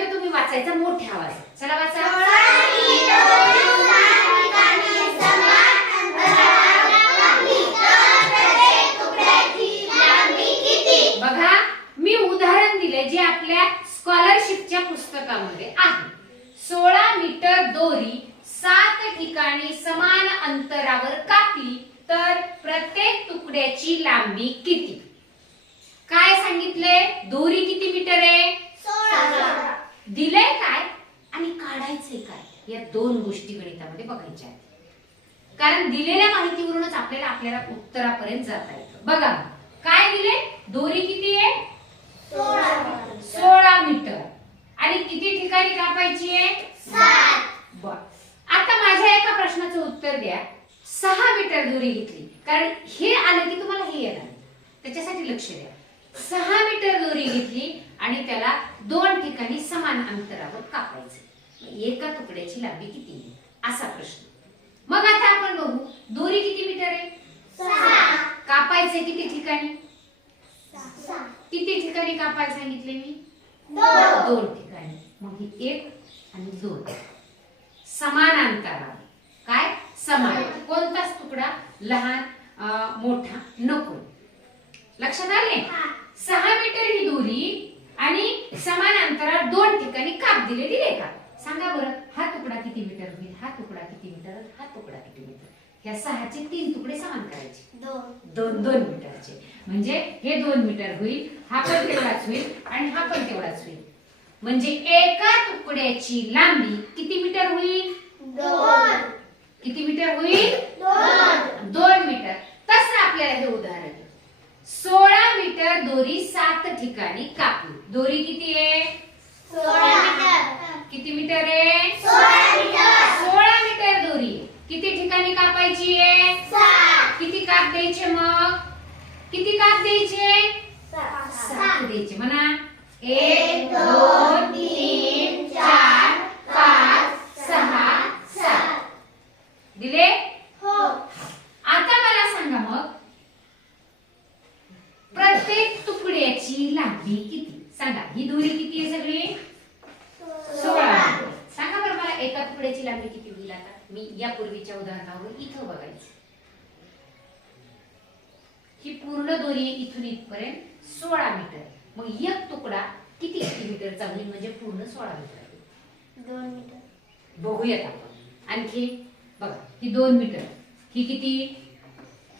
तो तुम्ही वाचायचा मोठ्या आवाजात. चला वाचा. बघा मी उदाहरण दिले जे आपल्या स्कॉलरशिपच्या पुस्तकामध्ये आहे. 16 मीटर दोरी 7 ठिकाणी समान अंतरावर कापली तर प्रत्येक तुकड्याची लांबी किती? काय सांगितले? दोरी किती मीटर आहे? 16. दिलंय काय आणि काढायचंय काय या दोन गोष्टी गणितामध्ये बघायच्या आहेत. कारण दिलेल्या माहितीवरूनच आपल्याला उत्तरापर्यंत जाता येतं. बघा काय दिले? दोरी किती आहे? 16 मीटर आणि किती ठिकाणी कापायची आहे? 7. बर आता माझ्या एका प्रश्नाचं उत्तर द्या. 6 मीटर दोरी घेतली कारण हे आलं की तुम्हाला हे येणार त्याच्यासाठी लक्ष द्या. 6 मीटर दोरी घेतली आणि त्याला 2 ठिकाणी समान अंतरावर कापायचं. एका तुकड्याची लांबी किती आहे असा प्रश्न. मग आता आपण बघू दोरी किती मीटर आहे? 6. कापायचे किती ठिकाणी? 6. किती ठिकाणी कापायला सांगितले मी? 2 ठिकाणी. मग ही 1 आणि 2 समान अंतरावर. काय? समान. कोणताच तुकडा लहान मोठा नको. लक्षात आले? 6 मीटर ही दोरी आणि समान अंतरावर 2 ठिकाणी काप दिले का? सांगा बरं हा तुकडा किती मीटर होईल? हा तुकडा किती मीटर? हा तुकडा किती मीटर? ह्या 6चे 3 तुकडे समान करायचे. 2 मीटरचे. म्हणजे हे 2 मीटर होईल, हा पण तेवढाच होईल आणि हा पण तेवढाच होईल. म्हणजे एका तुकड्याची लांबी किती मीटर होईल? 2. किती मीटर होईल? 2 मीटर. तसं आपल्याला हे उदाहरण 16 मीटर दोरी 7 ठिकाणी कापली. दोरी किती आहे? 16 मीटर. किती मीटर आहे? 16 मीटर. 16 मीटर दोरी किती ठिकाणी कापायची आहे? 7. किती काप द्यायचे मग? किती काप द्यायचे? 7 द्यायचे. म्हणा 1 2 3 4 5 6 7 दिले? हो. आता मला सांगा मग प्रत्येक तुकड्याची लांबी किती? सांगा. ही दोरी किती आहे सगळी? 16. सांगा बरं मला एका तुकड्याची लांबी किती होईल? आता मी या पूर्वीच्या उदाहरणावरून इथं बघायचं. ही पूर्ण दोरी इथून इथपर्यंत 16 मीटर. मग एक तुकडा किती मीटरचा होईल? म्हणजे पूर्ण 16 मीटर. 2 मीटर. बघूयात आपण. आणखी बघा ही 2 मीटर. ही किती?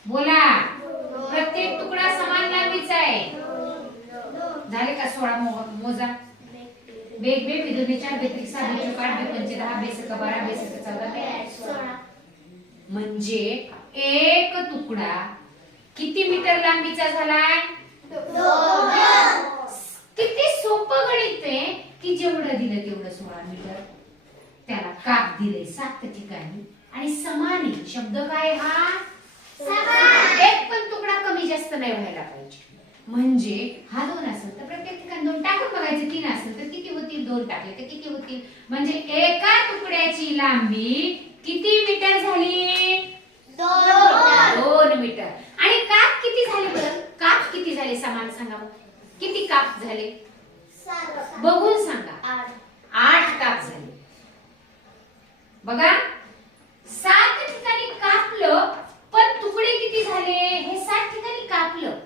बोला. प्रत्येक तुकडा समान लांबीचा आहे. झाले का? 16 मोजा. बेग बे विदुने 4 बेत्रिक 6 बे 4 बे 5 10 बे 11 12 बे 14 बे 16. म्हणजे एक तुकडा किती मीटर लांबीचा झालाय? 2. किती सोपं गणित आहे की जेवढं दिलं तेवढं 16 मीटर. त्याला काप दिले 7 ठिकाणी आणि समान आहे. शब्द काय हा? समान. एक पण तुकडा कमी जास्त नाही व्हायला पाहिजे. म्हणजे हा 2 असेल तर प्रत्येक ठिकाणी 2 टाकून बघायचे. 3 असेल तर किती होतील? 2 टाकले तर किती होतील? म्हणजे एका तुकड्याची लांबी किती मीटर झाली? 2 मीटर. आणि काप किती झाले बरं? काप किती झाले समान सांगा मग. किती काप झाले? बघून सांगा. 8 काप झाले. बघा 7 ठिकाणी कापलं पण तुकडे किती झाले? हे 7 ठिकाणी कापलं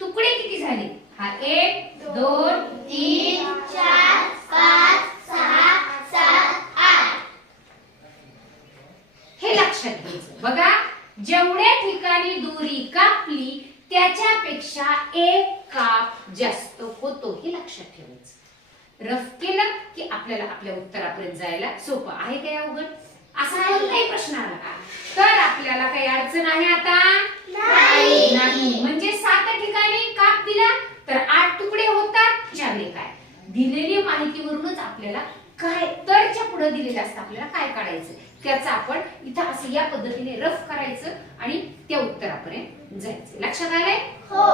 तुकडे किती झाले? हा 1 2 3 4 5 6 7 8 हे लक्षात घ्यायचं. बघा जेवढ्या ठिकाणी दोरी कापली त्याच्यापेक्षा एक काप जास्त होतो हे लक्षात ठेवायचं. रफ केलं की आपल्याला आपल्या उत्तरापर्यंत जायला सोपं आहे. काय अवघड असा कोणताही प्रश्न आला का तर आपल्याला काही अडचण आहे आता? नाही. म्हणजे 7 ठिकाणी काप दिला तर 8 तुकडे होतात. विचारले काय? दिलेली माहितीवरूनच आपल्याला काय तरच्या पुढे दिलेलं असतं आपल्याला काय काढायचं त्याचा आपण इथं असं या पद्धतीने रफ करायचं आणि त्या उत्तरापर्यंत जायचं. लक्षात आलंय? हो.